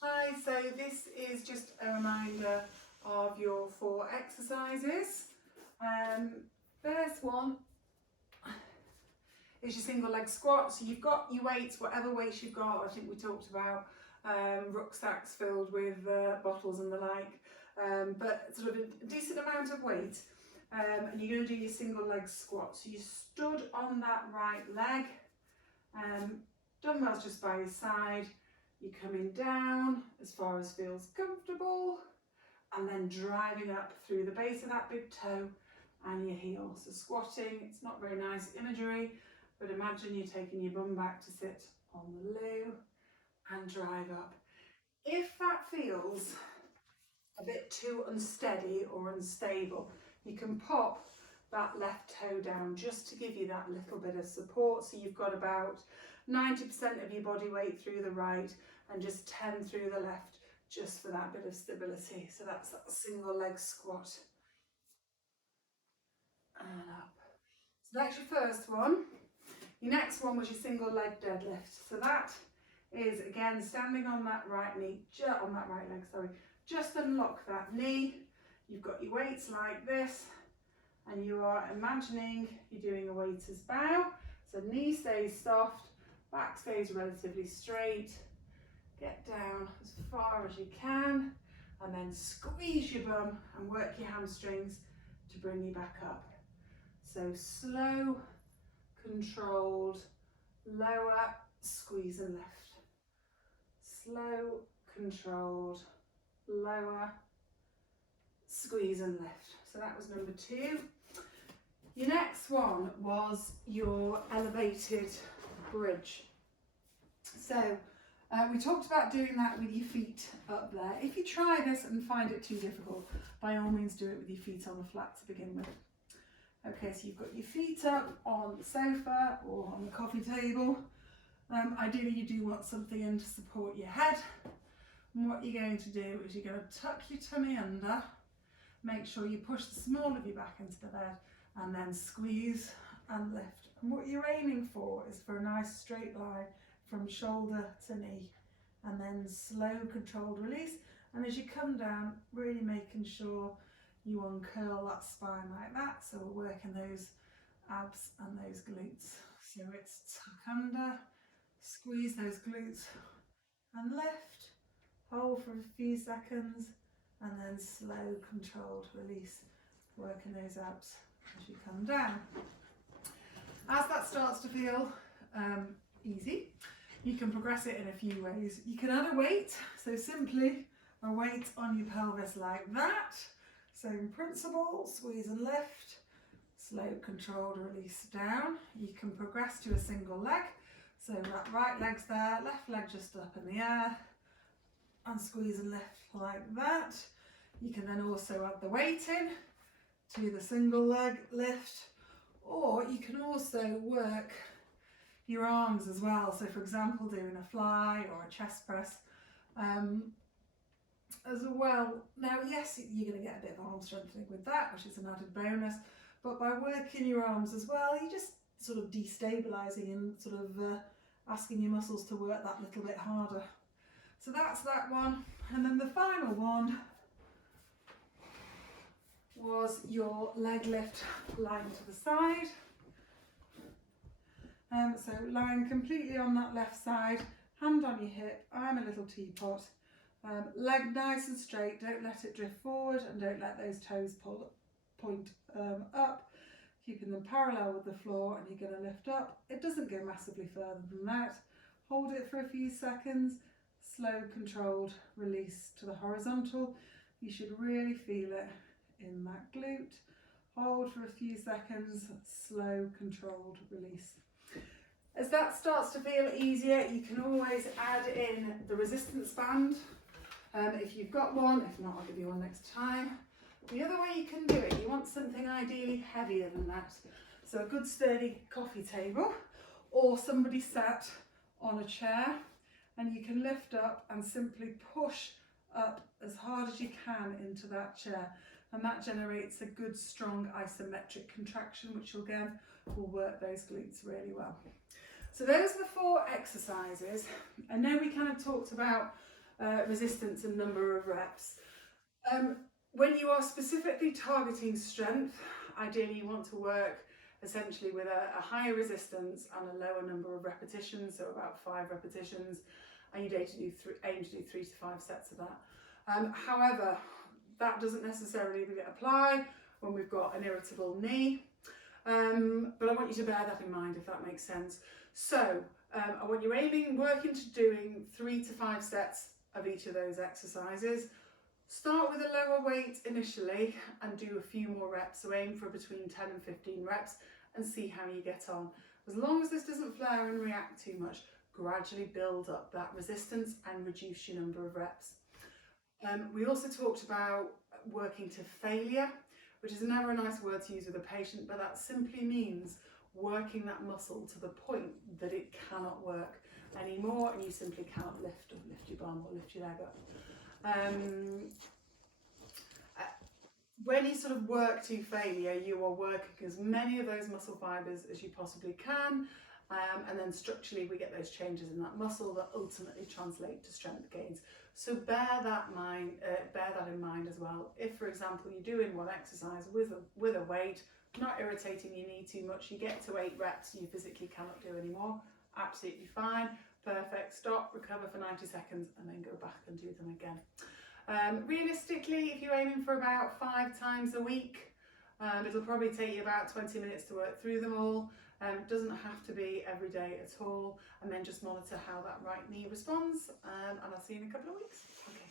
Hi, so this is just a reminder of your 4 exercises. First one is your single leg squat. So you've got your weights, whatever weights you've got. I think we talked about rucksacks filled with bottles and the like, but sort of a decent amount of weight. And you're going to do your single leg squat. So you stood on that right leg, dumbbells just by your side. You're coming down as far as feels comfortable, and then driving up through the base of that big toe and your heel. So squatting, it's not very nice imagery, but imagine you're taking your bum back to sit on the loo and drive up. If that feels a bit too unsteady or unstable, you can pop that left toe down just to give you that little bit of support. So you've got about 90% of your body weight through the right and just 10 through the left, just for that bit of stability. So that's that single leg squat. And up. So that's your first one. Your next one was your single leg deadlift. So that is, again, standing on that right knee, on that right leg, sorry. Just unlock that knee. You've got your weights like this, and you are imagining you're doing a waiter's bow. So knee stays soft, back stays relatively straight. Get down as far as you can, and then squeeze your bum and work your hamstrings to bring you back up. So slow, controlled, lower, squeeze and lift. Slow, controlled, lower, squeeze and lift. So that was number 2. Your next one was your elevated bridge. So we talked about doing that with your feet up there. If you try this and find it too difficult, by all means do it with your feet on the flat to begin with. Okay, so you've got your feet up on the sofa or on the coffee table. Ideally you do want something in to support your head. And what you're going to do is you're going to tuck your tummy under, make sure you push the small of your back into the bed, and then squeeze and lift. And what you're aiming for is for a nice straight line from shoulder to knee, and then slow controlled release. And as you come down, really making sure you uncurl that spine like that. So we're working those abs and those glutes. So it's tuck under, squeeze those glutes and lift, hold for a few seconds, and then slow controlled release, working those abs as you come down. As that starts to feel easy, you can progress it in a few ways. You can add a weight, so simply a weight on your pelvis like that. Same principle, squeeze and lift, slow controlled release down. You can progress to a single leg, so that right leg's there, left leg just up in the air, and squeeze and lift like that. You can then also add the weight in to the single leg lift, or you can also work your arms as well. So for example, doing a fly or a chest press as well. Now, yes, you're going to get a bit of arm strengthening with that, which is an added bonus, but by working your arms as well, you're just sort of destabilizing and sort of asking your muscles to work that little bit harder. So that's that one. And then the final one was your leg lift lying to the side. So lying completely on that left side, hand on your hip, I'm a little teapot, leg nice and straight, don't let it drift forward and don't let those toes point up, keeping them parallel with the floor, and you're going to lift up. It doesn't go massively further than that. Hold it for a few seconds, slow controlled release to the horizontal. You should really feel it in that glute. Hold for a few seconds, slow controlled release. As that starts to feel easier, you can always add in the resistance band if you've got one. If not, I'll give you one next time. The other way you can do it, you want something ideally heavier than that. So a good sturdy coffee table, or somebody sat on a chair, and you can lift up and simply push up as hard as you can into that chair. And that generates a good strong isometric contraction, which again will work those glutes really well. So those are the 4 exercises. And now we kind of talked about resistance and number of reps. When you are specifically targeting strength, ideally you want to work essentially with a higher resistance and a lower number of repetitions, so about 5 repetitions, and you aim to do 3 to 5 sets of that. However, that doesn't necessarily apply when we've got an irritable knee, but I want you to bear that in mind if that makes sense. So I want you working to doing 3 to 5 sets of each of those exercises. Start with a lower weight initially and do a few more reps, so aim for between 10 and 15 reps and see how you get on. As long as this doesn't flare and react too much, gradually build up that resistance and reduce your number of reps. We also talked about working to failure, which is never a nice word to use with a patient, but that simply means working that muscle to the point that it cannot work anymore and you simply cannot lift your bum or lift your leg up. When you sort of work to failure, you are working as many of those muscle fibres as you possibly can, and then structurally we get those changes in that muscle that ultimately translate to strength gains. So bear that in mind as well. If, for example, you're doing one exercise with a weight, not irritating your knee too much, you get to 8 reps and you physically cannot do anymore, absolutely fine, perfect, stop, recover for 90 seconds and then go back and do them again. Realistically, if you're aiming for about 5 times a week, it'll probably take you about 20 minutes to work through them all. It doesn't have to be every day at all, and then just monitor how that right knee responds, and I'll see you in a couple of weeks. Okay.